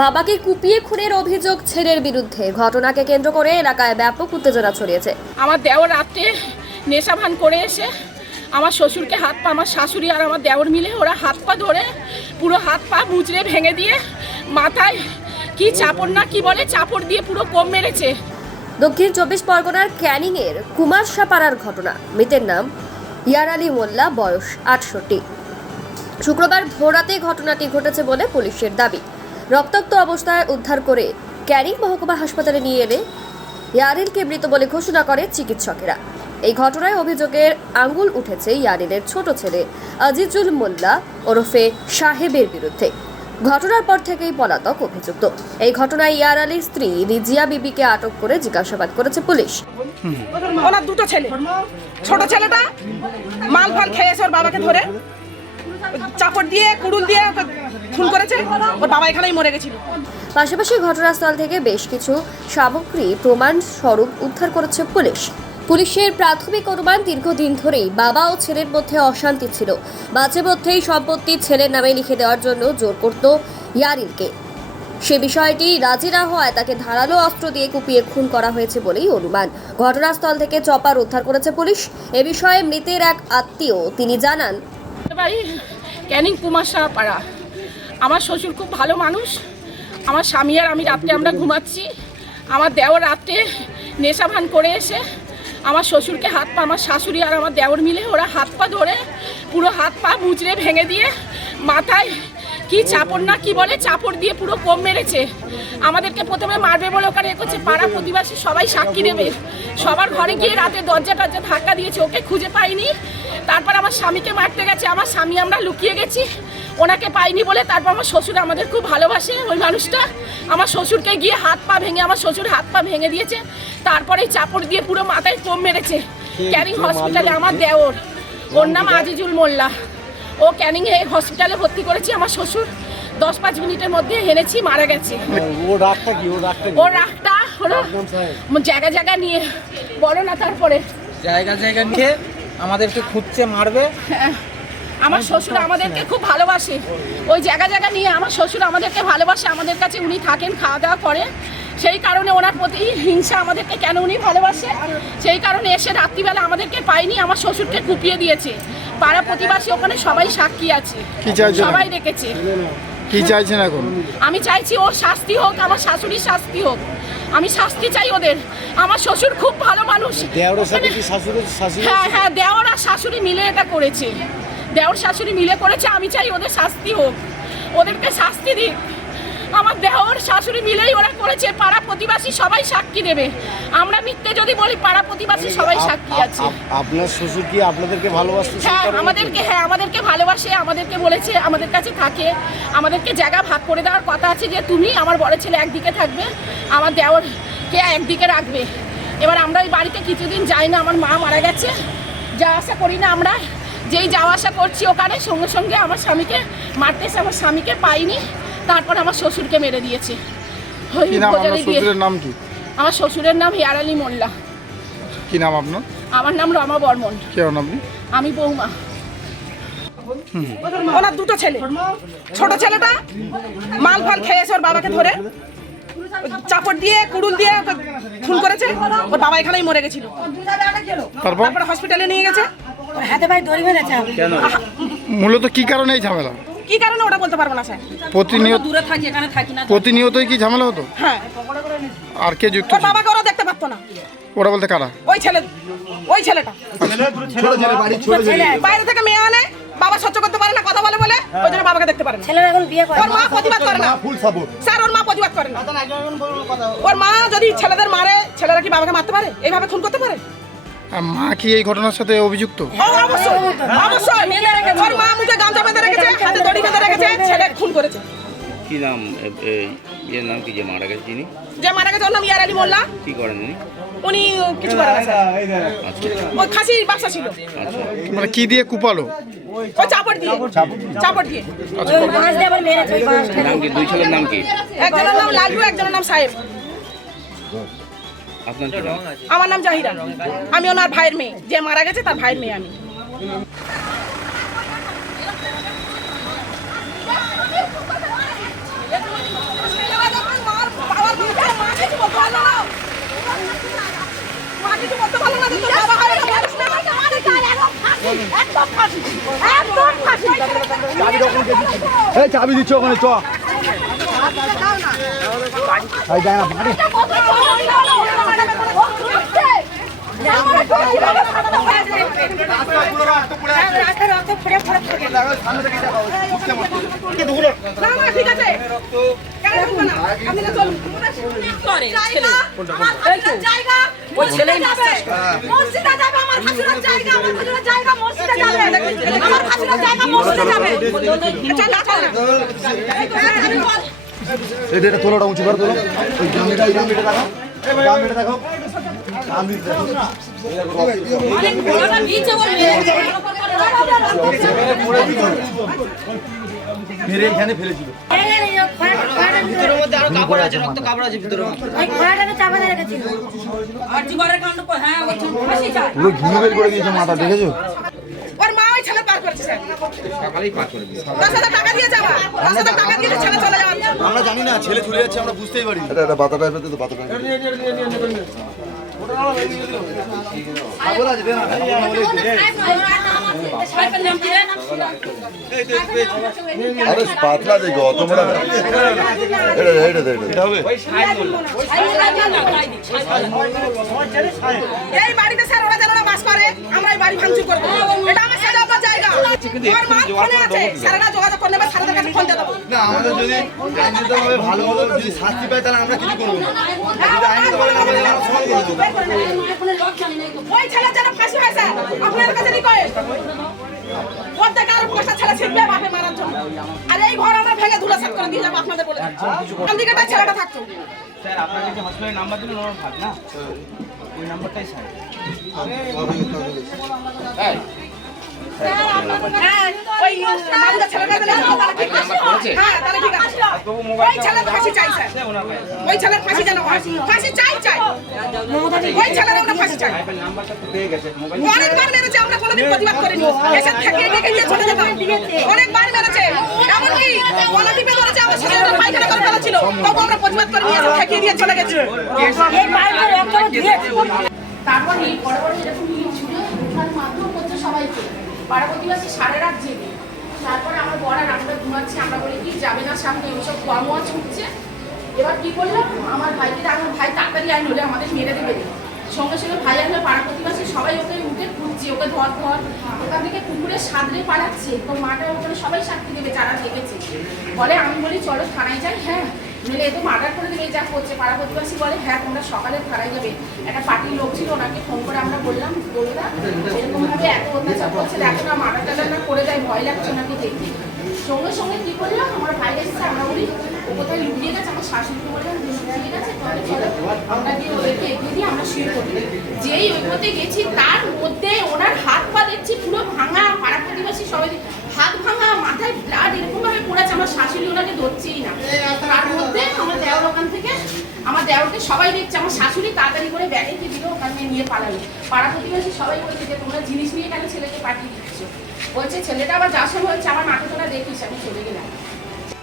বাবাকে কুপিয়ে খুনের অভিযোগ ছেলের বিরুদ্ধে। ঘটনাকে কেন্দ্র করে এলাকায় ব্যাপক উত্তেজনা ছড়িয়েছে। আমার দেওর রাত্রে নেশা ভান করে এসে আমার শ্বশুরকে হাত পা, আমার শাশুড়ি আর আমার দেওর মিলে ওরা হাত পা ধরে পুরো হাত পা মুচড়ে ভেঙে দিয়ে মাথায় কি চাপড় না কি বলে চাপড় দিয়ে পুরো কোপ মেরেছে। দক্ষিণ 24 পরগনার ক্যানিংয়ের কুমারশাপাড়ার ঘটনা। মৃতের নাম ইয়ার আলী মোল্লা, বয়স 68। শুক্রবার ভোররাতে ঘটনাটি ঘটেছে বলে পুলিশের দাবি। রক্তাক্ত অবস্থায় উদ্ধার করে ক্যানিং মহকুমা হাসপাতালে নিয়ে এলে ইয়ারিলকে মৃত বলে ঘোষণা করে চিকিৎসকেরা। এই ঘটনায় অভিযোগের আঙুল উঠেছে ইয়ারিলের ছোট ছেলে আজিজুল মোল্লা ওরফে সাহেবের বিরুদ্ধে। ঘটনার পর থেকেই পলাতক অভিযুক্ত। এই ঘটনায় ইয়ার আলীর স্ত্রী রিজিয়া বিবিকে আটক করে জিজ্ঞাসাবাদ করেছে পুলিশ। ওনার দুটো ছেলে, ছোট ছেলেটা মাল ফাল খেয়েছে, ওর বাবাকে ধরে চাপড় দিয়ে কুড়ুল দিয়ে ওকে খুন করেছে। ওর বাবা এখানেই মরে গেছিল। পাশাপাশি ঘটনাস্থল থেকে বেশ কিছু সামগ্রী প্রমাণ স্বরূপ উদ্ধার করেছে পুলিশ। পুলিশের প্রাথমিক অনুমান, দীর্ঘদিন ধরেই বাবা ও ছেলের মধ্যে অশান্তি ছিল। মাঝে মধ্যেই সম্পত্তি ছেলের নামে লিখে দেওয়ার জন্য জোর করত ইয়ারিলকে। সে বিষয়টি রাজি না হওয়ায় তাকে ধারালো অস্ত্র দিয়ে কুপিয়ে খুন করা হয়েছে বলেই অনুমান। ঘটনাস্থল থেকে চপার উদ্ধার করেছে পুলিশ। এ বিষয়ে মৃতের এক আত্মীয় তিনি জানান, বাড়ি ক্যানিং কুমারশাপাড়া। আমার শ্বশুর খুব ভালো মানুষ। আমার স্বামী আর আমি রাত্রে আমরা ঘুমাচ্ছি। আমার দেওর রাত্রে নেশা ভান করে এসে আমার শ্বশুরকে হাত পা, আমার শাশুড়ি আর আমার দেওর মিলে ওরা হাত পা ধরে পুরো হাত পা মুচড়ে ভেঙে দিয়ে মাথায় কি চাপড় না কি বলে চাপড় দিয়ে পুরো কোপ মেরেছে। আমাদেরকে প্রথমে মারবে বলে ওখানে করছে, পাড়া প্রতিবেশী সবাই সাক্ষী দেবে। সবার ঘরে গিয়ে রাতে দরজা টরজা ধাক্কা দিয়েছে, ওকে খুঁজে পাইনি। তারপর আমার স্বামীকে মারতে গেছে, আমার স্বামী আমরা লুকিয়ে গেছি, ওনাকে পাইনি বলে। তারপর আমার শ্বশুর আমাদের খুব ভালোবাসে ওই মানুষটা, আমার শ্বশুরকে গিয়ে হাত পা ভেঙে আমার শ্বশুর হাত পা ভেঙে দিয়েছে। তারপরে চাপড় দিয়ে পুরো মাথায় কোপ মেরেছে। ক্যানিং হসপিটালে আমার দেওর, ওর নাম আজিজুল মোল্লা, ও ক্যানিং হসপিটালে ভর্তি করেছি। আমার শ্বশুর 10-5 মিনিটের মধ্যে এনেছি, মারা গেছে। ওর রাগটা হলো জায়গা জায়গা নিয়ে বলো না, তারপরে জায়গা জায়গা নিয়ে আমাদেরকে খুঁজছে, মারবে। হ্যাঁ, আমার শ্বশুর আমাদেরকে খুব ভালোবাসে। ওই জায়গা জায়গা নিয়ে আমার শ্বশুর আমাদেরকে ভালোবাসে। আমাদের কাছে উনি থাকেন, খাওয়া দাওয়া করে। সেই কারণে ওনার প্রতি হিংসা, আমাদেরকে কেন উনি ভালোবাসে সেই কারণে এসে রাত্রিবেলা আমাদেরকে পাইনি, আমার শ্বশুরকে কুপিয়ে দিয়েছে। পাড়া প্রতিবেশী ওখানে সবাই সাক্ষী আছে, সবাই দেখেছে। কি চাইছেন এখন? আমি চাইছি ওর শাস্তি হোক, আমার শাশুড়ির শাস্তি হোক। আমি শাস্তি চাই ওদের। আমার শ্বশুর খুব ভালো মানুষ। হ্যাঁ, দেওর আর শাশুড়ি মিলে এটা করেছে। দেওর শাশুড়ি মিলে করেছে। আমি চাই ওদের শাস্তি হোক, ওদেরকে শাস্তি দিক। আমার দেওর শাশুড়ি মিলেই ওরা করেছে। পাড়া প্রতিবেশী সবাই সাক্ষী দেবে। আমরা মিথ্যে যদি বলি, পাড়া প্রতিবেশী সবাই সাক্ষী আছে। আপনার শ্বশুর কি আপনাদেরকে ভালোবাসতে? হ্যাঁ, আমাদেরকে ভালোবাসে। আমাদেরকে বলেছে আমাদের কাছে থাকে, আমাদেরকে জায়গা ভাগ করে দেওয়ার কথা আছে, যে তুমি আমার বড় ছেলে একদিকে থাকবে, আমার দেওরকে একদিকে রাখবে। এবার আমরা ওই বাড়িতে কিছুদিন যাই না, আমার মা মারা গেছে, যা আশা করি না। আমরা যেই যাওয়া আসা করছি ওখানে, সঙ্গে সঙ্গে আমার স্বামীকে মারতেছে। আমার স্বামীকে পাইনি, তারপর আমার শ্বশুরকে মেরে দিয়েছে। নাম কি? আমার শ্বশুরের নাম ইয়ার আলী মোল্লা। কি নাম আপনার? আমার নাম রমা বর্মন। কে হন আপনি? আমি বৌমা। ওনার দুটো ছেলে, ছোট ছেলেটা মাল ফাল খেয়েছে, ওর বাবাকে ধরে চাপড় দিয়ে কুড়ুল দিয়ে ওকে খুন করেছে। ওর বাবা এখানেই মরে গেছিল। তারপর হসপিটালে নিয়ে গেছে। হাতে পায়ে দড়ি বেঁধেছে। মূলত কি কারণে এই ঝামেলা? কি কারণে ওটা বলতে পারবো না স্যার। দূরে থাকি, এখানে থাকি না। প্রতিনিয়তই কি ঝামেলা হতো? হ্যাঁ। আর কে যুক্ত? ওর বাবাকে ওরা দেখতে পারতো না। ওরা বলতে কারা? ওই ছেলেটা বাইরে থেকে মেয়ে আনে, বাবা সহ্য করতে পারে না, কথা বলে বলে, ওই জন্য বাবাকে দেখতে পারে না। ছেলেরা এখন বিয়ে করে। ওর মা প্রতিবাদ করে না স্যার, ওর মা প্রতিবাদ করে না। ওর মা যদি ছেলেদের মারে, ছেলেরা কি বাবাকে মারতে পারে? এইভাবে খুন করতে পারে? আর মা কি এই ঘটনার সাথে অভিযুক্ত? অবশ্যই। ওর মা মুখে গামছা বেঁধে রেখেছে, হাতে দড়ি বেঁধে রেখেছে, ছেলে খুন করেছে। কি নাম এর নাম কি যে মারা গেছে? যিনি যে মারা গেছে ওর নাম ইয়ার আলী মোল্লা। কি করেন উনি? উনি কিছু করেন না স্যার। আচ্ছা, ওই খাসির ব্যবসা ছিল। আচ্ছা। মানে কি দিয়ে কুপালো? ওই চাপড় দিয়ে। বাঁশ দিয়ে আবার মেরেছে। ওই বাঁশটা নাম কি? দুই ছেলের নাম কি? একজনের নাম লালু, একজনের নাম সাহেব। আপনার কি নাম? আমার নাম জাহিরা। আমি ওনার ভাইয়ের মেয়ে, যে মারা গেছে তার ভাইয়ের মেয়ে আমি। একদম ফাঁসি একদম ফাঁসি এই চাবি দিচ্ছ ওখানে চ এই যায় না বাড়ি এটা তোলাটা উঁচু করে তোলো ওই জামিটা দেখো জামিটা দেখো মেরে এখানে ফেলেছিল পুরো ঘিমে বের করে দিয়েছে মাথা দেখেছো ওর মা ওই ছেলে পার করেছে সকালেই পার করে দিয়েছে 10,000 টাকা দিয়ে যাওয়া 10,000 টাকা দিয়ে ছেলে চলে যাওয়া আমরা জানি না ছেলে চলে যাচ্ছে আমরা বুঝতেই পারি এটা এটা বাতা টাইপের তো বাতা টাইপের আরে পাতলা দেখো অত বড় এটা হবে এই বাড়িতে স্যার ওরা যেন মাছ করে আমরা এই বাড়ি ভাঙচুর করব এটা আমার সাজা আমার জায়গা ওর মা ফোনে আছে স্যারেরা যোগাযোগ করে নেবে স্যারেদের কাছে ফোন দিয়ে দেবো না আমাদের যদি আইনগতভাবে ভালো মতো যদি শাস্তি পাই তাহলে আমরা কিছু করবো না যদি আইনগতভাবে না পাই আমরা সমান করে দেবো ওই ছেলে যেন ফাঁসি হয় স্যার আপনার কাছে রিকোয়েস্ট প্রত্যেক আর পোস্টার ছেলে ছিটবে বাপে মারার জন্য আর এই ঘর আমরা ভেঙে ধুলাসাত করে দিয়ে যাবো আপনাদের বলে কোন দিকে একটা ছেলেটা থাকতো স্যার আপনাকে যে হসপিটালের নাম্বার দিলেন ওনার ভাগ না ওই নাম্বারটাই স্যার ওই মালদা ছেলেটা হ্যাঁ তাহলে ঠিক আছে ওই ছেলের ফাঁসি চাই স্যার ওই ছেলের ফাঁসি যেন হয় ফাঁসি চাই ওই ছেলের আমরা ফাঁসি চাই নাম্বারটা তো পেয়ে গেছে মোবাইল অনেকবার মেরেছে আমরা কোনোদিন প্রতিবাদ করিনি এসে থেকে ডেকে নিয়ে চলে যেতাম অনেকবার মেরেছে এমনকি গলা টিপে ধরেছে আমার সাথে পায়খানা করে ফেলেছিল তবু আমরা প্রতিবাদ করে নিয়ে থেকে দিয়ে চলে গেছি এই পায়খানা রক্ত দিয়ে তারপর এই বড় বড় এরকম নিয়ম ছিল ওখানে মাধ্যম করছে সবাইকে পাড়া প্রতিবাসী সারা রাত জেগে তারপরে আমার বড় আর আমরা ঘুমাচ্ছি আমরা বলি কি যাবে না সামনে ওইসব কর্মওয়া ছুটছে এবার কি করলাম আমার ভাইকে আমার ভাই তাড়াতাড়ি আইন হলে আমাদের মেরে দেবে সঙ্গে সঙ্গে ভাই আসলে পাড়া প্রতিবাসী সবাই ওকে উঠে খুঁজছে ওকে ধর ওখান থেকে পুকুরে সাদরে পালাচ্ছে তো মাটা ওখানে সবাই সাক্ষী দেবে যারা দেখেছে বলে আমি বলি চলো থানায় যাই হ্যাঁ নইলে এত মার্ডার করে দেবে যা করছে পাড়া প্রতিবাসী বলে হ্যাঁ তোমরা সকালে থানায় যাবে একটা পার্টির লোক ছিল ওনাকে ফোন করে আমরা বললাম বলুদা এরকমভাবে এত অত্যাচার করছে দেখো না মার্ডার টাডার না করে দেয় ভয় লাগছে ওনাকে দেখতে সঙ্গে সঙ্গে কি করলাম আমার ভাই এসেছে আমরা বলি ও কোথায় লুকিয়ে গেছে আমার শাশুড়িকে বললাম লুকিয়ে গেছে তবে চলো আমরা দিয়ে ওদেরকে এগিয়ে দিয়ে আমরা শুয়ে পড়ি যেই ওই পথে গেছি তার মধ্যে ওনার হাত পা দেখছি পুরো ভাঙা পাড়া প্রতিবাসী সবাই হাত ভাঙা মাথায় ব্লাড এরকম ভাবে পড়েছে আমার শাশুড়ি ওনাকে ধরছেই না তার মধ্যে আমার দেওয়ার ওখান থেকে আমার দেওয়ারকে সবাই দেখছে আমার শাশুড়ি তাড়াতাড়ি করে ব্যাগে দিল ওখানে নিয়ে পালালো পাড়া প্রতিবাসী সবাই বলছে যে তোমরা জিনিস নিয়ে কেন ছেলেকে পাঠিয়ে দিচ্ছ বলছে ছেলেটা আবার যার সময় হচ্ছে আমার নাটকটা দেখিস আমি চলে গেলাম